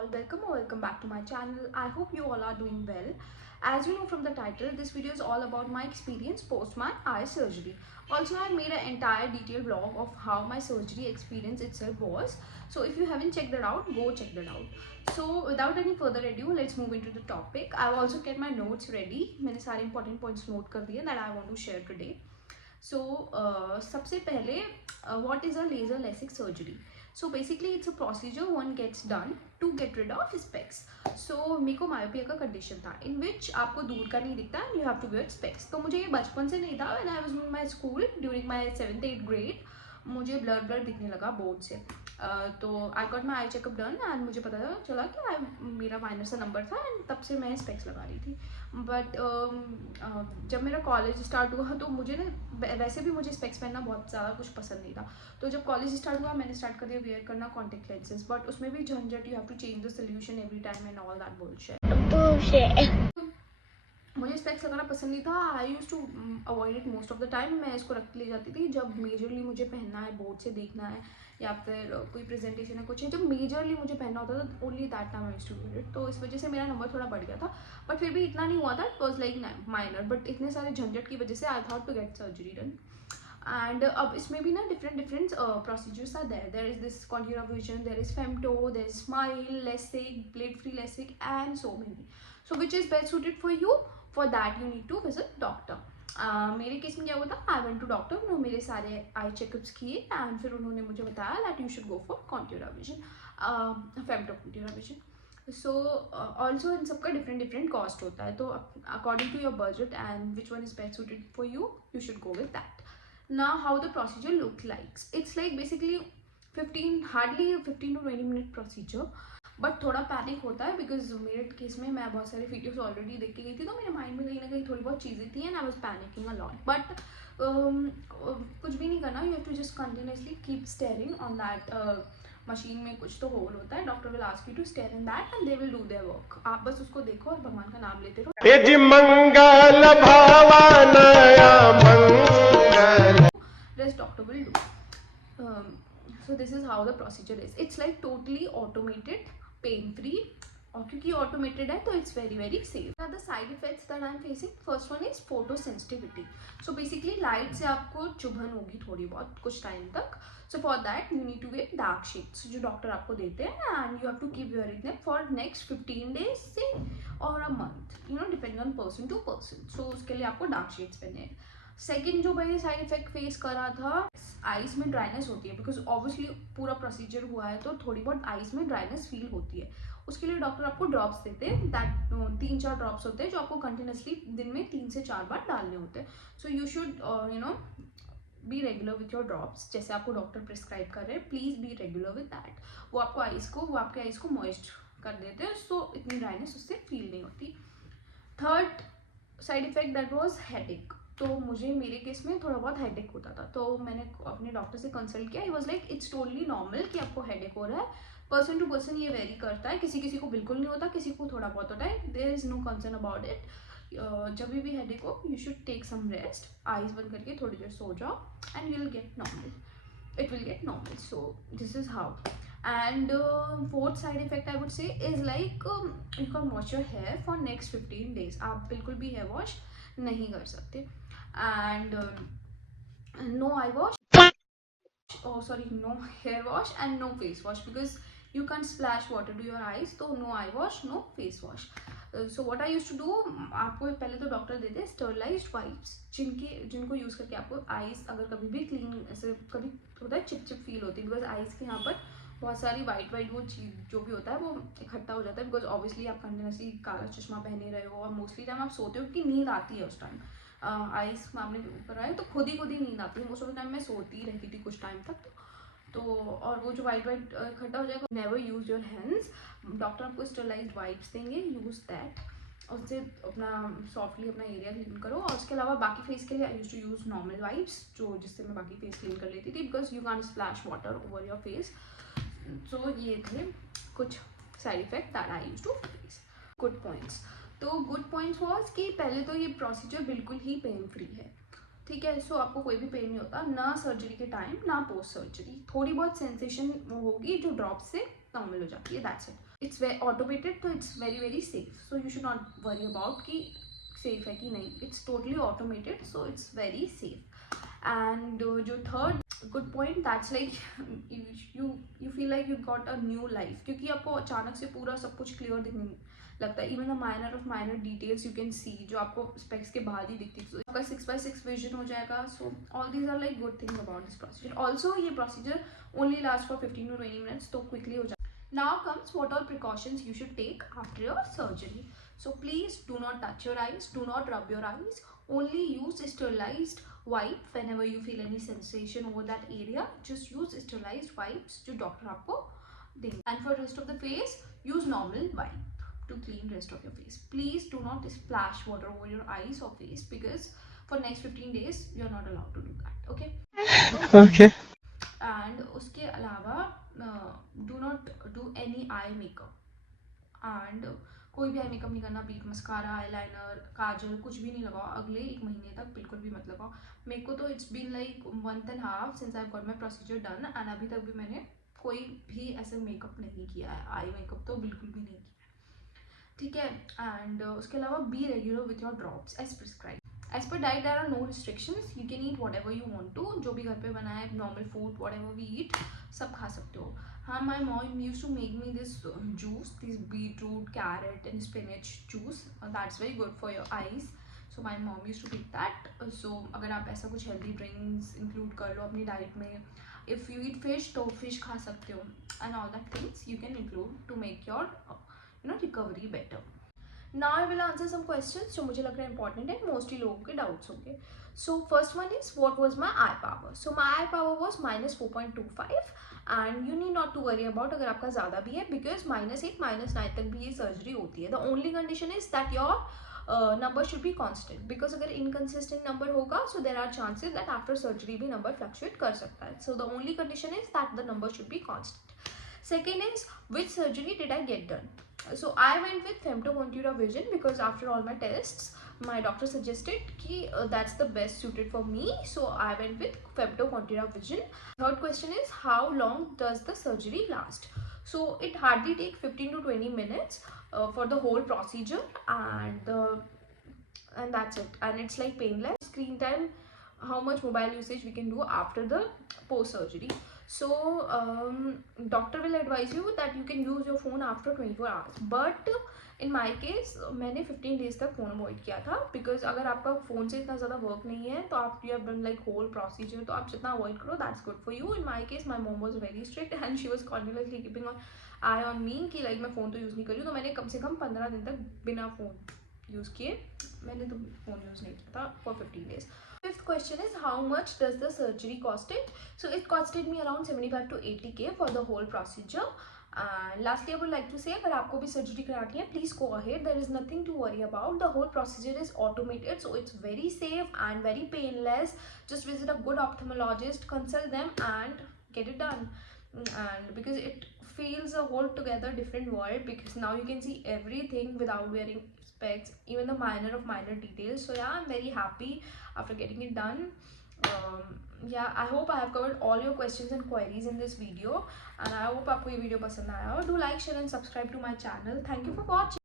all, welcome or welcome back to my channel. I hope you all are doing well. As you know from the title, this video is all about my experience post my eye surgery. Also, I made an entire detailed vlog of how my surgery experience itself was. So if you haven't checked that out, go check that out. So without any further ado, let's move into the topic. I've also kept my notes ready. मैंने सारे important points note कर दिए that I want to share today. So सबसे पहले what is a laser LASIK surgery? So basically it's a procedure one gets done to get rid of specs. So मेरे को myopia का condition था in which आपको दूर का नहीं दिखता and you have to wear specs. तो मुझे ये बचपन से नहीं था. When I was in my school during my 7th-8th grade मुझे ब्लर दिखने लगा बोर्ड से. तो आई got my eye checkup done and मुझे पता चला कि मेरा माइनर सा नंबर था एंड तब से मैं स्पेक्स लगा रही थी. बट जब मेरा कॉलेज स्टार्ट हुआ तो मुझे ना वैसे भी मुझे स्पेक्स पहनना बहुत ज़्यादा कुछ पसंद नहीं था. तो जब कॉलेज स्टार्ट हुआ मैंने स्टार्ट कर दिया वेयर करना कॉन्टेक्ट लेंसेज. बट उसमें भी झंझट, you have to change the solution every time and all that bullshit. मुझे स्पेक्स लगाना पसंद नहीं था. I use to avoid it most of the time. मैं इसको रख ले जाती थी जब मेजरली मुझे पहनना है, बोर्ड से देखना है या फिर कोई प्रेजेंटेशन है, कुछ है, जब मेजरली मुझे पहनना होता था only that time I use to wear it. तो इस वजह से मेरा नंबर थोड़ा बढ़ गया था. बट फिर भी इतना नहीं हुआ था. It was like minor. But इतने सारे झंझट की वजह से I thought to get surgery done. And अब इसमें भी ना different procedures are there is this Contoura Vision, there is femto, there is smile, LASIK, blade free LASIK and so many. So which is best suited for you? For that you need to visit doctor. मेरे case में क्या हुआ था, I went to doctor. उन्होंने मेरे सारे आई checkups किए and फिर उन्होंने मुझे बताया that you should go for Contoura Vision, femto Contoura Vision. So also इन सबका डिफरेंट कॉस्ट होता है. तो according to your budget and which one is best suited for you, you should go with that. Now how the procedure look like? It's like basically 15 to 20 minute procedure. But थोड़ा panic होता है because मेरे case में मैं बहुत सारे videos already देख के गई थी. तो मेरे माइंड में कहीं ना कहीं थोड़ी बहुत चीज़ें थी and I was panicking a lot. But कुछ भी नहीं करना. You have to just continuously keep staring on that machine. में कुछ तो होल होता है. Doctor will ask you to stare in that and they will do their work. आप बस उसको देखो और भगवान का नाम लेते रहो. Rest doctor will do. So this is how the procedure is. It's like totally automated, pain free. और क्योंकि ऑटोमेटेड है तो it's very very safe. The side effects that I am facing, first one is photo sensitivity. So basically light से आपको चुभन होगी थोड़ी बहुत कुछ टाइम तक. So for that you need to wear dark shades जो डॉक्टर आपको देते हैं and you have to keep wearing them for next 15 days से और a month, you know, depending on person to person. So उसके लिए आपको डार्क शेड्स पहने हैं. सेकेंड जो मैंने साइड इफेक्ट फेस करा था, आइज में ड्राइनेस होती है बिकॉज ऑब्वियसली पूरा प्रोसीजर हुआ है तो थोड़ी बहुत आइज में ड्राइनेस फील होती है. उसके लिए डॉक्टर आपको ड्रॉप्स देते हैं. दैट 3-4 ड्रॉप्स होते हैं जो आपको कंटिन्यूसली दिन में 3 से 4 बार डालने होते हैं. सो you should you know B regular with your drops. जैसे आपको डॉक्टर प्रिस्क्राइब कर रहे हैं, please be regular with that. वो आपके आइज को मॉइस्ट कर देते हैं. सो इतनी ड्राइनेस उससे फील नहीं होती. Third side effect that was headache. तो मुझे मेरे केस में थोड़ा बहुत हेडेक होता था. तो मैंने अपने डॉक्टर से कंसल्ट किया. He was like it's totally normal कि आपको हेडेक हो रहा है. पर्सन टू पर्सन ये वेरी करता है. किसी को बिल्कुल नहीं होता, किसी को थोड़ा बहुत होता है. There is no concern about it. जब भी हेडेक हो you should take some rest. Eyes बंद करके थोड़ी देर सो जाओ and you will get normal. It will get normal. So this is how. And fourth side effect I would say is like you can wash your hair for next 15 days. आप बिल्कुल भी hair wash नहीं कर सकते. And no eye wash, no hair wash and no face wash because you can't splash water to your eyes. So no eye wash, no face wash. So what I used to do, आपको पहले तो doctor देते हैं sterilised wipes जिनको use करके आपको eyes अगर कभी भी क्लीन ऐसे कभी होता है चिप फील होती है बिकॉज आइज के यहाँ पर बहुत सारी वाइट वो चीज जो भी होता है वो इकट्ठा हो जाता है बिकॉज ऑब्वियसली आप कंटिन्यूसली काला चश्मा पहने रहे हो और मोस्टली टाइम आप सोते हो कि नींद आती है उस टाइम. आइस मामले के ऊपर आए तो खुद ही नींद आती है. मोस्ट ऑफ द टाइम मैं सोती रहती थी कुछ टाइम तक. तो और वो जो वाइट इकट्ठा हो जाएगा. Never use your hands. Doctor आपको स्टरलाइज्ड वाइप्स देंगे, यूज दैट. उससे अपना सॉफ्टली अपना एरिया क्लीन करो. और उसके अलावा बाकी फेस के लिए I use to use normal wipes जिससे मैं बाकी फेस क्लीन कर लेती थी because you can splash water over your face. So ये थे कुछ side effect that I use to face. Good points. तो गुड पॉइंट्स वॉज कि पहले तो ये प्रोसीजर बिल्कुल ही पेन फ्री है. ठीक है. सो आपको कोई भी पेन नहीं होता, ना सर्जरी के टाइम ना पोस्ट सर्जरी. थोड़ी बहुत सेंसेशन होगी जो ड्रॉप से नॉर्मल हो जाती है, that's it. It's very automated, तो it's very very safe. So you should not worry about कि सेफ है कि नहीं. It's totally automated, so it's very safe. And जो third good point, that's like you feel like you got a new life, क्योंकि आपको अचानक से पूरा सब कुछ क्लियर दिखने लगता है. Even the minor of minor details you can see, जो आपको स्पेक्स के बाहर ही दिखती है. आपका 6x6 विजन हो जाएगा. So all these are like good things about this procedure. Also ये procedure only last for 15 to 20 minutes, तो क्विकली हो जाए. Now comes what all precautions you should take after your surgery. So please do not touch your eyes, do not rub your eyes. Only use sterilized wipe whenever you feel any sensation over that area. Just use sterilized wipes जो doctor आपको देंगे. And for rest of the face, use normal wipe to clean rest of your face. Please do not splash water over your eyes or face, because for next 15 days you are not allowed to do that. Okay. Okay. And उसके अलावा do not do any eye makeup. And कोई भी eye makeup नहीं करना. Beat mascara, eyeliner, काजल कुछ भी नहीं लगाओ अगले 1 महीने तक, बिल्कुल भी मत लगाओ. मेरे को तो it's been like 1.5 since I got my procedure done, and अभी तक भी मैंने कोई भी ऐसा मेकअप नहीं किया है. आई मेकअप तो बिल्कुल भी नहीं किया है, ठीक है. एंड उसके अलावा be regular with your drops as prescribe. As per diet, there are no restrictions. You can eat whatever you want to. जो भी घर पे बना है, normal food, whatever we eat, सब खा सकते हो. हाँ, my mom used to make me this juice, this beetroot, carrot and spinach juice. That's very good for your eyes. So my mom used to take that. So अगर आप ऐसा कुछ healthy drinks include कर लो अपनी diet में. If you eat fish, तो fish खा सकते हो. And all that things you can include to make your recovery better. Now I will answer some questions जो मुझे लग रहा है important है, mostly लोगों के doubts होंगे. So first one is what was my eye power. So my eye power was -4.25 and you need not to worry about अगर आपका ज़्यादा भी है, because -8 -9 तक भी ये सर्जरी होती है. The only condition is that your number should be constant, because अगर inconsistent number होगा, so there are chances that after surgery भी number fluctuate कर सकता है. So the only condition is that the number should be constant. Second is, which surgery did I get done? So I went with femtocontura vision, because after all my tests my doctor suggested ki that's the best suited for me, so I went with femtocontura vision. Third question is, how long does the surgery last? So it hardly takes 15 to 20 minutes for the whole procedure, and that's it, and it's like painless. Screen time, how much mobile usage we can do after the post surgery. So doctor will advise you that you can use your phone after 24 hours, but in my case मैंने 15 days तक phone avoid किया था, because अगर आपका phone से इतना ज़्यादा work नहीं है तो आप you have done like whole procedure, तो आप जितना अवॉइड करो that's good for you. In my case my mom was very strict and she was continuously keeping on eye on me कि लाइक मैं फ़ोन तो यूज़ नहीं करी हूँ. तो मैंने कम से कम 15 दिन तक बिना फ़ोन यूज़ किए मैंने तो फ़ोन यूज़ नहीं किया था for 15 days. Fifth question is, how much does the surgery costed? So it costed me around 75 to 80K for the whole procedure. And lastly, I would like to say, अगर आपको भी surgery करानी है, please go ahead. There is nothing to worry about. The whole procedure is automated, so it's very safe and very painless. Just visit a good ophthalmologist, consult them, and get it done. And because it feels a whole together different world, because now you can see everything without wearing specs, even the minor of minor details. So yeah, I'm very happy after getting it done. Yeah, I hope I have covered all your questions and queries in this video, and I hope आपको ये video पसंद आया हो. Do like, share and subscribe to my channel. Thank you for watching.